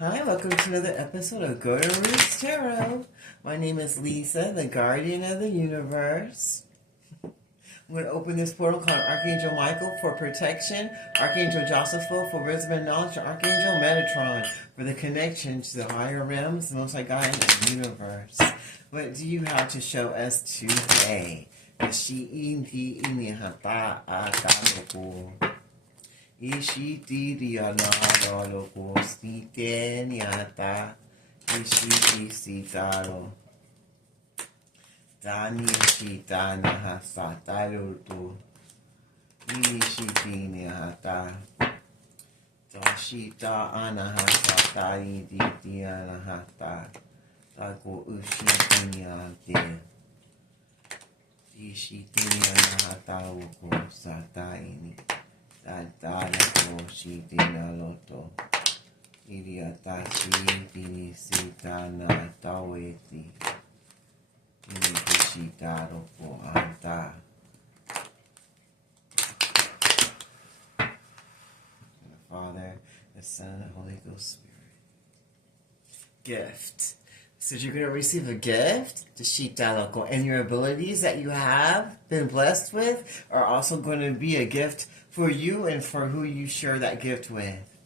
Hi, welcome to another episode of Golden Roots Tarot. My name is Lisa, the guardian of the universe. I'm going to open this portal called Archangel Michael for protection, Archangel Joseph for wisdom and knowledge, and Archangel Metatron for the connection to the higher realms, the Most High God, and the universe. What do you have to show us today? Ishiti diana loko stite niata ishiti sitaro Dani shita nahasata lutu Ishiti niata Tashita anahasata iditi anahata Tako ushiti niate Ishiti anahata uko sata ini Tatara shiti naloto Iriatashi dinisita na taweti Inikushita roko anta The Father, the Son, and the Holy Ghost Spirit. Gift. So you're going to receive a gift, the Shita Loco, and your abilities that you have been blessed with are also going to be a gift for you and for who you share that gift with.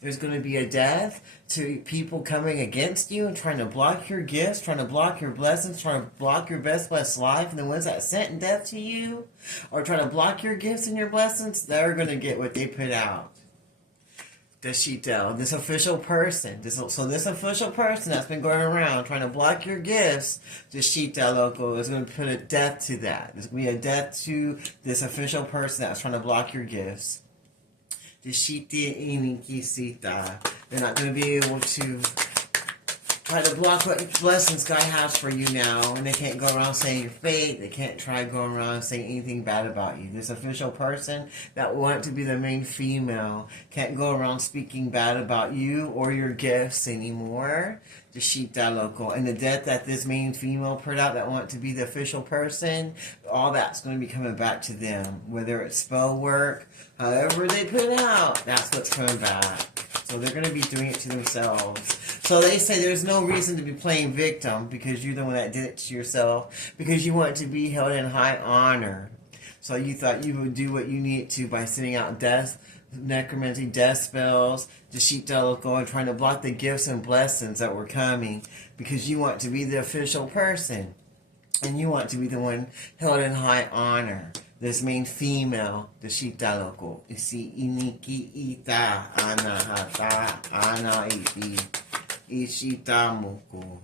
There's going to be a death to people coming against you and trying to block your gifts, trying to block your blessings, trying to block your best blessed life, and the ones that sent death to you or trying to block your gifts and your blessings, they're going to get what they put out. The Shita, this official person, this official person that's been going around trying to block your gifts, the Shita Loco is going to put a death to that. There's going to be a death to this official person that's trying to block your gifts. The Shita Inikisita, they're not going to be able to try to block what blessings God has for you now, and they can't go around saying you're fake. They can't try going around saying anything bad about you. This official person that want to be the main female can't go around speaking bad about you or your gifts anymore. The Shita Loco. And the death that this main female put out that want to be the official person, all that's going to be coming back to them. Whether it's spell work, however they put it out, that's what's coming back. So they're going to be doing it to themselves. So they say there's no reason to be playing victim because you're the one that did it to yourself, because you want to be held in high honor. So you thought you would do what you need to by sending out death, necromancy, death spells, the Shita Loco, and trying to block the gifts and blessings that were coming because you want to be the official person. And you want to be the one held in high honor. This main female, the Shita Loco. Isi iniki ita anahata ana iti ishita muku.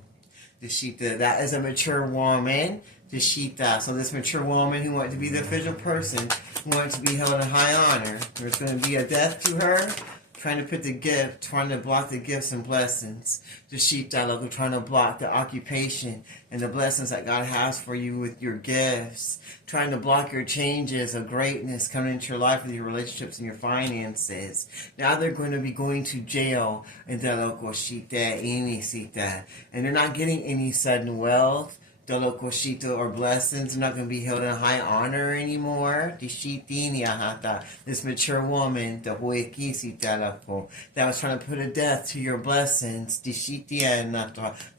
The Shita, that is a mature woman. The Shita. So this mature woman who wants to be the official person, who wants to be held in high honor. There's going to be a death to her. Trying to put the gift, trying to block the gifts and blessings. The Shita Loco, trying to block the occupation and the blessings that God has for you with your gifts. Trying to block your changes of greatness coming into your life with your relationships and your finances. Now they're going to be going to jail in the Loco Shita, Ini Sita. And they're not getting any sudden wealth. The Loco Shita or blessings are not going to be held in high honor anymore. This mature woman, the Hueki Sita Loco, that was trying to put a death to your blessings.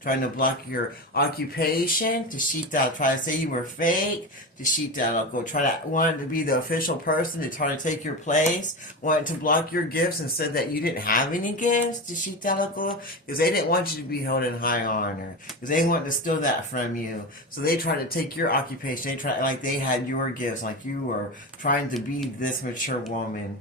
Trying to block your occupation. Try to say you were fake. Wanted to be the official person to try to take your place. Wanted to block your gifts and said that you didn't have any gifts. Because they didn't want you to be held in high honor. Because they wanted to steal that from you. So they tried to take your occupation. They tried like they had your gifts, like you were trying to be this mature woman.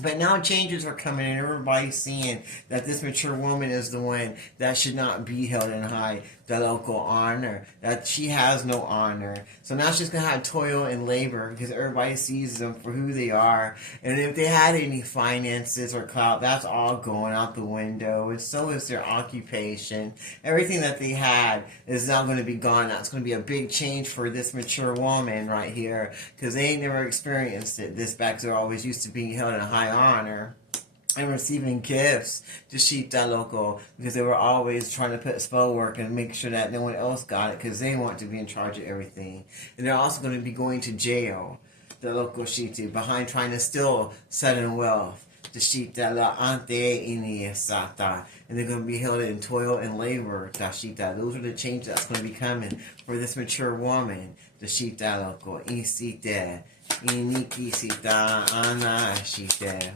But now changes are coming and everybody's seeing that this mature woman is the one that should not be held in high, the local honor, that she has no honor. So now she's going to have toil and labor because everybody sees them for who they are. And if they had any finances or clout, that's all going out the window. And so is their occupation. Everything that they had is now going to be gone. That's going to be a big change for this mature woman right here because they ain't never experienced it this back. They're always used to being held in high honor and receiving gifts to Shita Loco because they were always trying to put spell work and make sure that no one else got it because they want to be in charge of everything. And they're also going to be going to jail, the Loco Shita, behind trying to steal sudden wealth. The Shita la ante iniesata. And they're going to be held in toil and labor. Tashita. Those are the changes that's going to be coming for this mature woman. The Shita loco. Isite. Inikisita ana shite.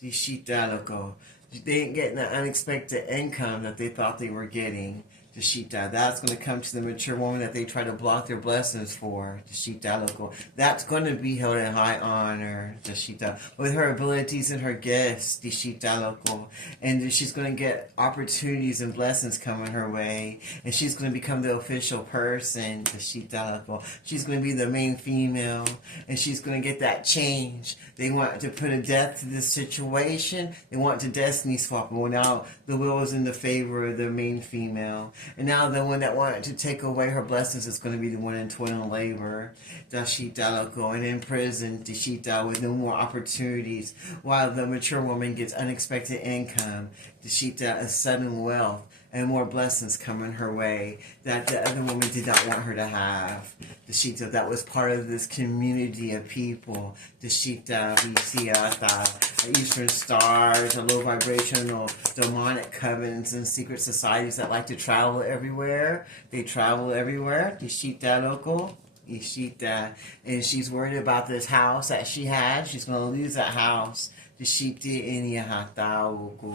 The Shita loco. They ain't getting the unexpected income that they thought they were getting. The Shita. That's going to come to the mature woman that they try to block their blessings for. The Shita loco. That's going to be held in high honor. The Shita. With her abilities and her gifts. The Shita loco. And she's going to get opportunities and blessings coming her way. And she's going to become the official person. The Shita loco. She's going to be the main female. And she's going to get that change. They want to put a death to this situation. They want to destiny swap. Well, now the will is in the favor of the main female. And now the one that wanted to take away her blessings is going to be the one in toil and labor. Dashita going in prison. Dashita with no more opportunities. While the mature woman gets unexpected income. Dashita a sudden wealth. And more blessings coming her way that the other woman did not want her to have. The Shita that was part of this community of people. The Shita, Visiata, Eastern Stars, a low vibrational demonic covens and secret societies that like to travel everywhere. They travel everywhere. The Shita local. Ishita. And she's worried about this house that she had. She's going to lose that house. The Shiti Inihata Uku.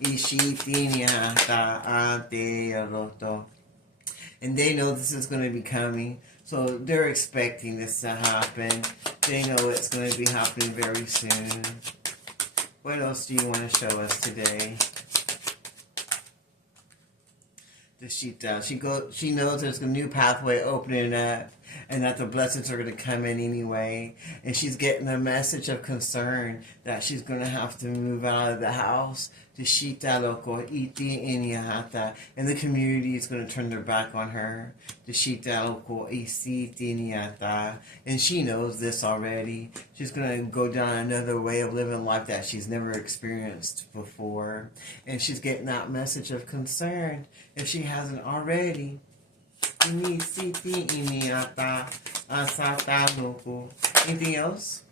Ishiti Inihata Ante Aloto. And they know this is going to be coming. So they're expecting this to happen. They know it's going to be happening very soon. What else do you want to show us today? The Shita. She knows there's a new pathway opening up. And that the blessings are going to come in anyway. And she's getting a message of concern that she's going to have to move out of the house. And the community is going to turn their back on her. And she knows this already. She's going to go down another way of living life that she's never experienced before. And she's getting that message of concern if she hasn't already. Anything else?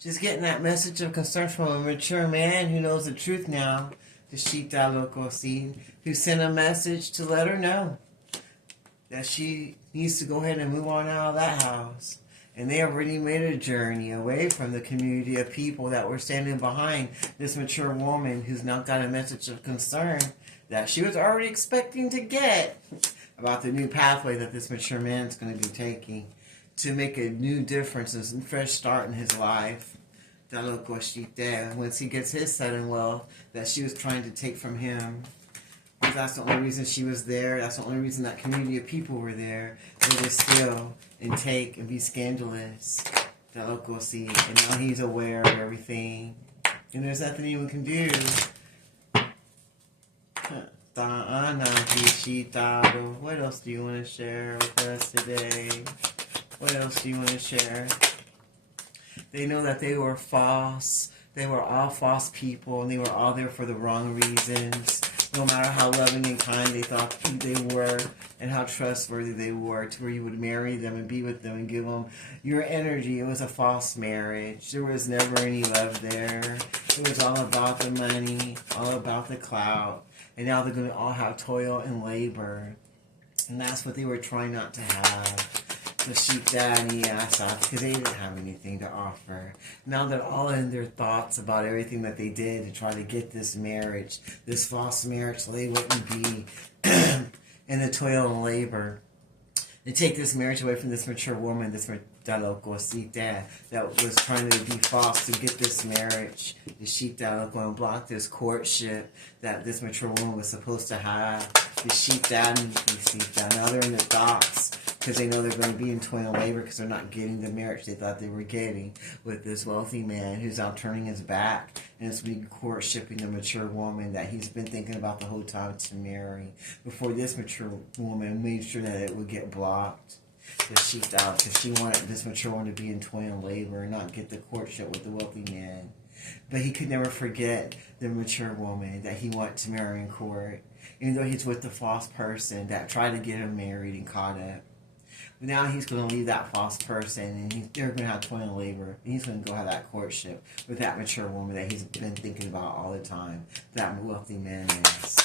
Just getting that message of concern from a mature man who knows the truth now. The Shita Loco Seed, who sent a message to let her know that she needs to go ahead and move on out of that house. And they already made a journey away from the community of people that were standing behind this mature woman who's now got a message of concern that she was already expecting to get about the new pathway that this mature man is going to be taking to make a new difference, a fresh start in his life. Once he gets his sudden wealth that she was trying to take from him. Because that's the only reason she was there. That's the only reason that community of people were there. They would steal and take and be scandalous. And now he's aware of everything. And there's nothing anyone can do. What else do you want to share with us today? What else do you want to share? They know that they were false. They were all false people, and they were all there for the wrong reasons. No matter how loving and kind they thought they were, and how trustworthy they were, to where you would marry them and be with them and give them your energy. It was a false marriage. There was never any love there. It was all about the money, all about the clout. And now they're going to all have toil and labor. And that's what they were trying not to have. The Shita because they didn't have anything to offer. Now they're all in their thoughts about everything that they did to try to get this marriage, this false marriage, so they wouldn't be in the toil and labor. They take this marriage away from this mature woman, this that was trying to be false to get this marriage. The Shita and block this courtship that this mature woman was supposed to have. The Shita, now they're in their thoughts because they know they're going to be in toil and labor because they're not getting the marriage they thought they were getting with this wealthy man who's out turning his back and is being courtshipping the mature woman that he's been thinking about the whole time to marry before this mature woman made sure that it would get blocked. The Shita, because she wanted this mature one to be in toil and labor and not get the courtship with the wealthy man. But he could never forget the mature woman that he wanted to marry in court, even though he's with the false person that tried to get him married and caught up. Now he's going to leave that false person, and they're going to have toil and labor. And he's going to go have that courtship with that mature woman that he's been thinking about all the time. That wealthy man is.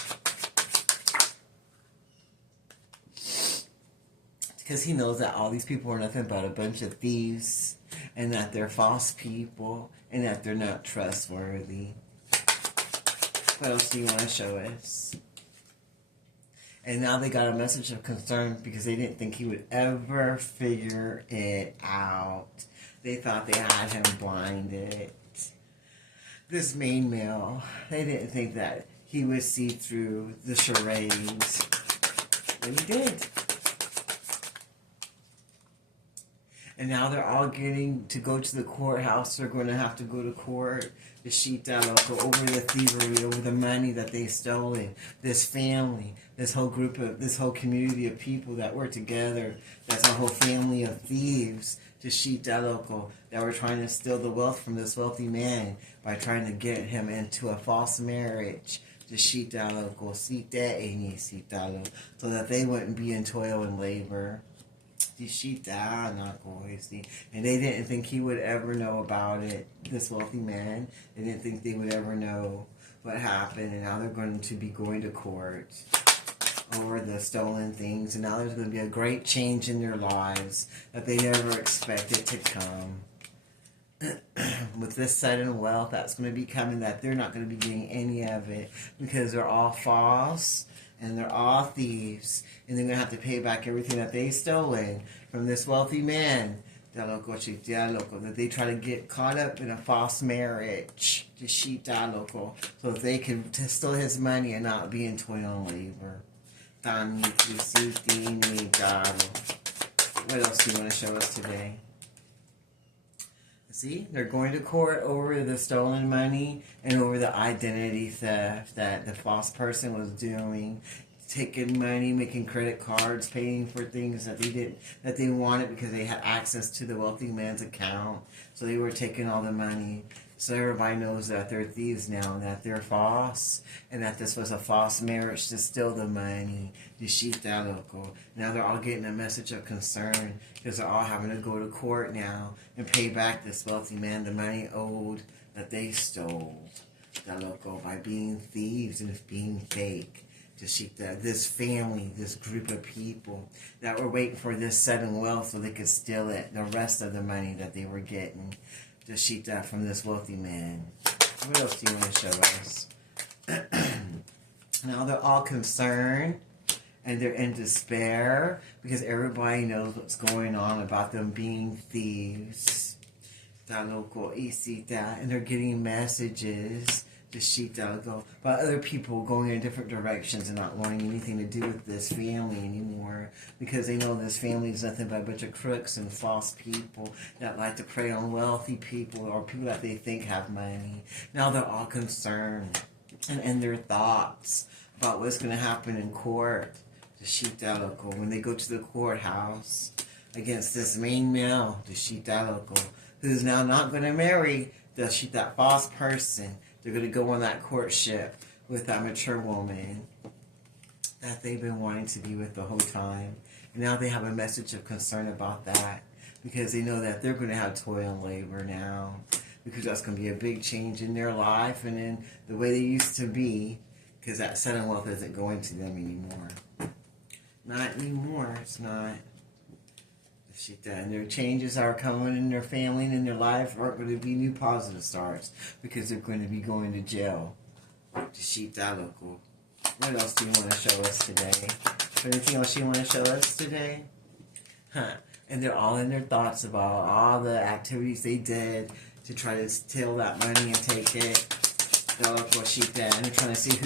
Because he knows that all these people are nothing but a bunch of thieves, and that they're false people, and that they're not trustworthy. What else do you want to show us? And now they got a message of concern because they didn't think he would ever figure it out. They thought they had him blinded. This main male, they didn't think that he would see through the charades. But he did. And now they're all getting to go to the courthouse. They're going to have to go to court. The Shita Loco, over the thievery, over the money that they stolen. This family, this whole group of, this whole community of people that were together. That's a whole family of thieves. The Shita Loco, that were trying to steal the wealth from this wealthy man by trying to get him into a false marriage. The Shita Loco, Sita Eni Sita Loco, so that they wouldn't be in toil and labor. And they didn't think he would ever know about it, this wealthy man. They didn't think they would ever know what happened, and now they're going to be going to court over the stolen things, and now there's going to be a great change in their lives that they never expected to come. With this sudden wealth that's going to be coming, that they're not going to be getting any of it because they're all false. And they're all thieves, and they're going to have to pay back everything that they stolen from this wealthy man, that they try to get caught up in a false marriage, so that they can steal his money and not be in toil and labor. What else do you want to show us today? See, they're going to court over the stolen money and over the identity theft that the false person was doing, taking money, making credit cards, paying for things that they wanted because they had access to the wealthy man's account. So they were taking all the money. So everybody knows that they're thieves now, and that they're false, and that this was a false marriage to steal the money. Now they're all getting a message of concern because they're all having to go to court now and pay back this wealthy man the money owed that they stole. By being thieves and being fake. This family, this group of people that were waiting for this sudden wealth so they could steal it, the rest of the money that they were getting. The Shita from this wealthy man. What else do you want to show us? Now they're all concerned and they're in despair because everybody knows what's going on about them being thieves. And they're getting messages about other people going in different directions and not wanting anything to do with this family anymore because they know this family is nothing but a bunch of crooks and false people that like to prey on wealthy people or people that they think have money. Now they're all concerned and in their thoughts about what's going to happen in court. When they go to the courthouse against this main male, who's now not going to marry that false person. They're going to go on that courtship with that mature woman that they've been wanting to be with the whole time. And now they have a message of concern about that because they know that they're going to have toil and labor now because that's going to be a big change in their life and in the way they used to be because that sudden wealth isn't going to them anymore. Not anymore. It's not. And their changes are coming in their family and in their life aren't going to be new positive starts because they're going to be going to jail. What else do you want to show us today? Is there anything else you want to show us today? And they're all in their thoughts about all the activities they did to try to steal that money and take it. And they're trying to see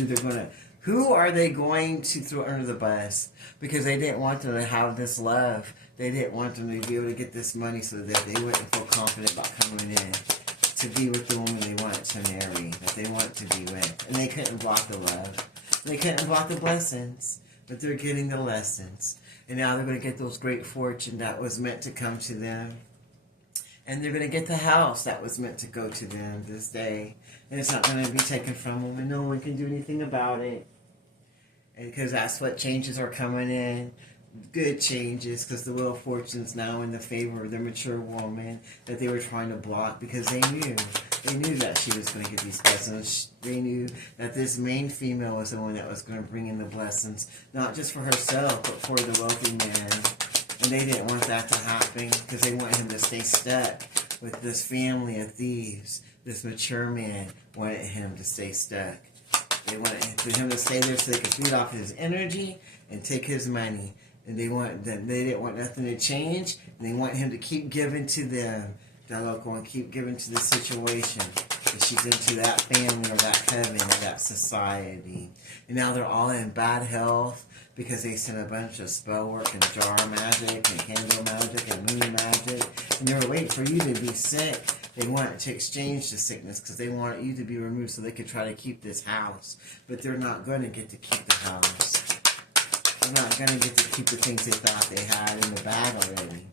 who are they going to throw under the bus because they didn't want them to have this love. They didn't want them to be able to get this money so that they wouldn't feel confident about coming in to be with the woman they wanted to marry, that they want to be with. And they couldn't block the love. They couldn't block the blessings, but they're getting the lessons. And now they're going to get those great fortune that was meant to come to them. And they're going to get the house that was meant to go to them this day. And it's not going to be taken from them, and no one can do anything about it. And because that's what changes are coming in. good changes, because the Wheel of Fortune's now in the favor of the mature woman that they were trying to block, because they knew that she was going to get these blessings. They knew that this main female was the one that was going to bring in the blessings, not just for herself, but for the wealthy man. And they didn't want that to happen, because they want him to stay stuck with this family of thieves. This mature man wanted him to stay stuck. They wanted him to stay there so they could feed off his energy and take his money. And they didn't want nothing to change, and they want him to keep giving to them. They're going to keep giving to the situation that she's into, that family or that heaven or that society. And now they're all in bad health because they sent a bunch of spell work and jar magic and candle magic and moon magic. And they were waiting for you to be sick. They wanted to exchange the sickness because they wanted you to be removed so they could try to keep this house. But they're not going to get to keep the house. They're not going to get to keep the things they thought they had in the bag already.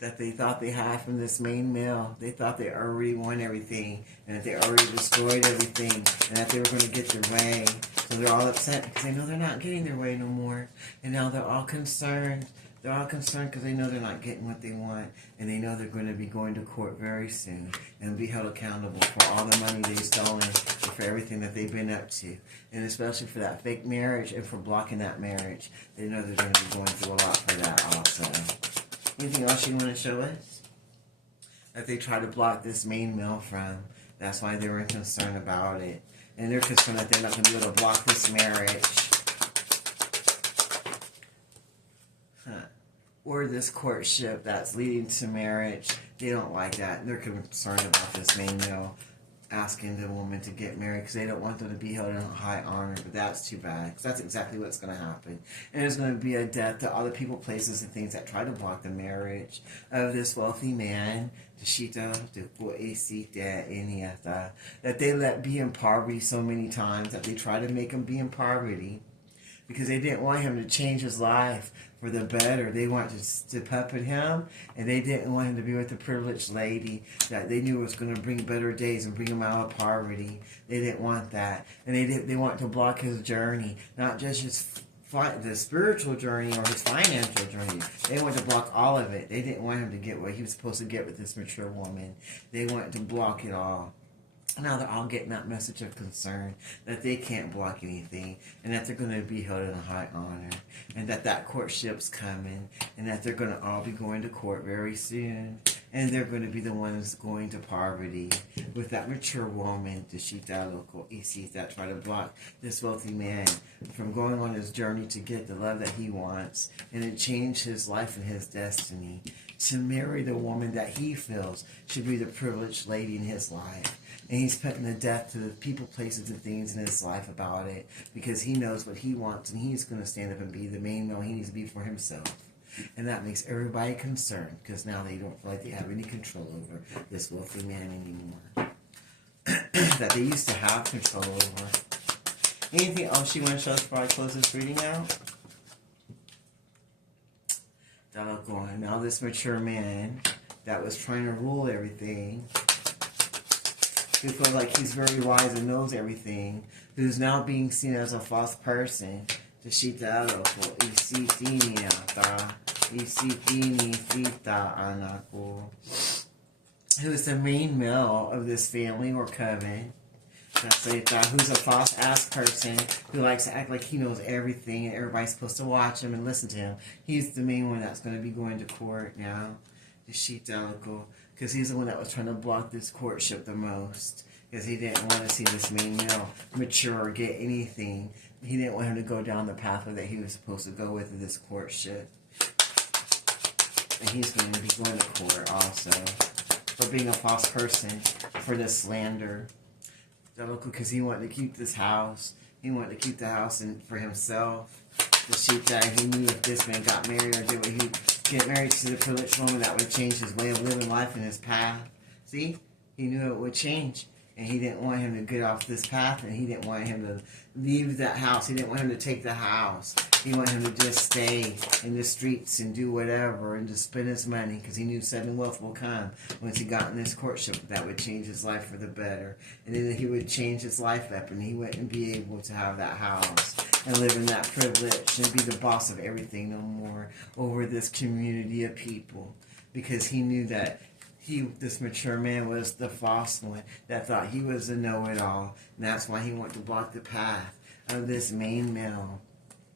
That they thought they had from this main mill. They thought they already won everything, and that they already destroyed everything, and that they were going to get their way. So they're all upset because they know they're not getting their way no more. And now they're all concerned. They're all concerned because they know they're not getting what they want, and they know they're going to be going to court very soon and be held accountable for all the money they've stolen and for everything that they've been up to. And especially for that fake marriage and for blocking that marriage. They know they're going to be going through a lot for that also. Anything else you want to show us? That they try to block this main mill from. That's why they were concerned about it. And they're concerned that they're not going to be able to block this marriage. Or this courtship that's leading to marriage. They don't like that. They're concerned about this main mill asking the woman to get married because they don't want them to be held in high honor. But that's too bad, because that's exactly what's going to happen. And there's going to be a death to all the people, places, and things that try to block the marriage of this wealthy man, that they let be in poverty so many times, that they try to make him be in poverty because they didn't want him to change his life for the better. They wanted to puppet him, and they didn't want him to be with the privileged lady that they knew was going to bring better days and bring him out of poverty. They didn't want that. And they wanted to block his journey, not just the spiritual journey or his financial journey. They wanted to block all of it. They didn't want him to get what he was supposed to get with this mature woman. They wanted to block it all. Now they're all getting that message of concern that they can't block anything, and that they're going to be held in a high honor, and that courtship's coming, and that they're going to all be going to court very soon, and they're going to be the ones going to poverty with that mature woman, that try to block this wealthy man from going on his journey to get the love that he wants, and to change his life and his destiny, to marry the woman that he feels should be the privileged lady in his life. And he's putting a death to the people, places, and things in his life about it because he knows what he wants, and he's going to stand up and be the main male he needs to be for himself. And that makes everybody concerned because now they don't feel like they have any control over this wealthy man anymore that they used to have control over. Anything else you want to show us before I close this reading out? Now this mature man that was trying to rule everything, who feels like he's very wise and knows everything, who's now being seen as a false person, who's the main male of this family or coven, who's a false ass person, who likes to act like he knows everything and everybody's supposed to watch him and listen to him. He's the main one that's going to be going to court now. Because he's the one that was trying to block this courtship the most. Because he didn't want to see this main male mature or get anything. He didn't want him to go down the pathway that he was supposed to go with in this courtship. And he's going to be going to court also for being a false person, for this slander. Because he wanted to keep this house. He wanted to keep the house for himself. He knew if this man got married or did what he get married to the privileged woman, that would change his way of living life and his path. See? He knew it would change. and he didn't want him to get off this path, and he didn't want him to leave that house. He didn't want him to take the house. He wanted him to just stay in the streets and do whatever and just spend his money, because he knew sudden wealth will come once he got in this courtship that would change his life for the better. And then he would change his life up, and he wouldn't be able to have that house and live in that privilege and be the boss of everything no more over this community of people, because he knew that this mature man was the false one that thought he was a know-it-all, and that's why he wanted to block the path of this main male,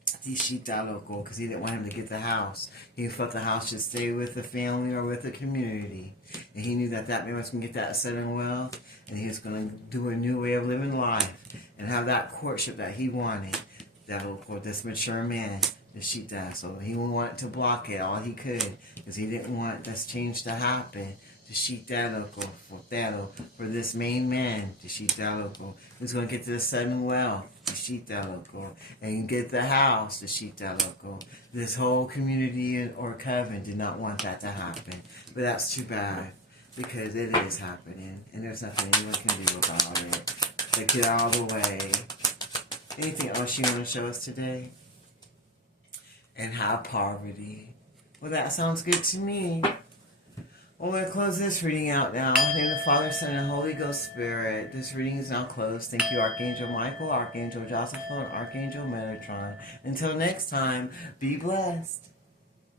Tishita, because he didn't want him to get the house. He felt the house should stay with the family or with the community, and he knew that that man was going to get that sudden wealth, and he was going to do a new way of living life and have that courtship that he wanted. That this mature man, the Shita, so he wanted to block it all he could, because he didn't want this change to happen. The Shita for this main man, the Shita, who's going to get to the sudden wealth, the Shita, and get the house, the Shita. This whole community or coven did not want that to happen, but that's too bad, because it is happening, and there's nothing anyone can do about it. They get out of the way. Anything else you want to show us today? And have poverty. Well, that sounds good to me. Well, we're going to close this reading out now. In the name of the Father, Son, and Holy Ghost Spirit. This reading is now closed. Thank you, Archangel Michael, Archangel Joseph, and Archangel Metatron. Until next time, be blessed.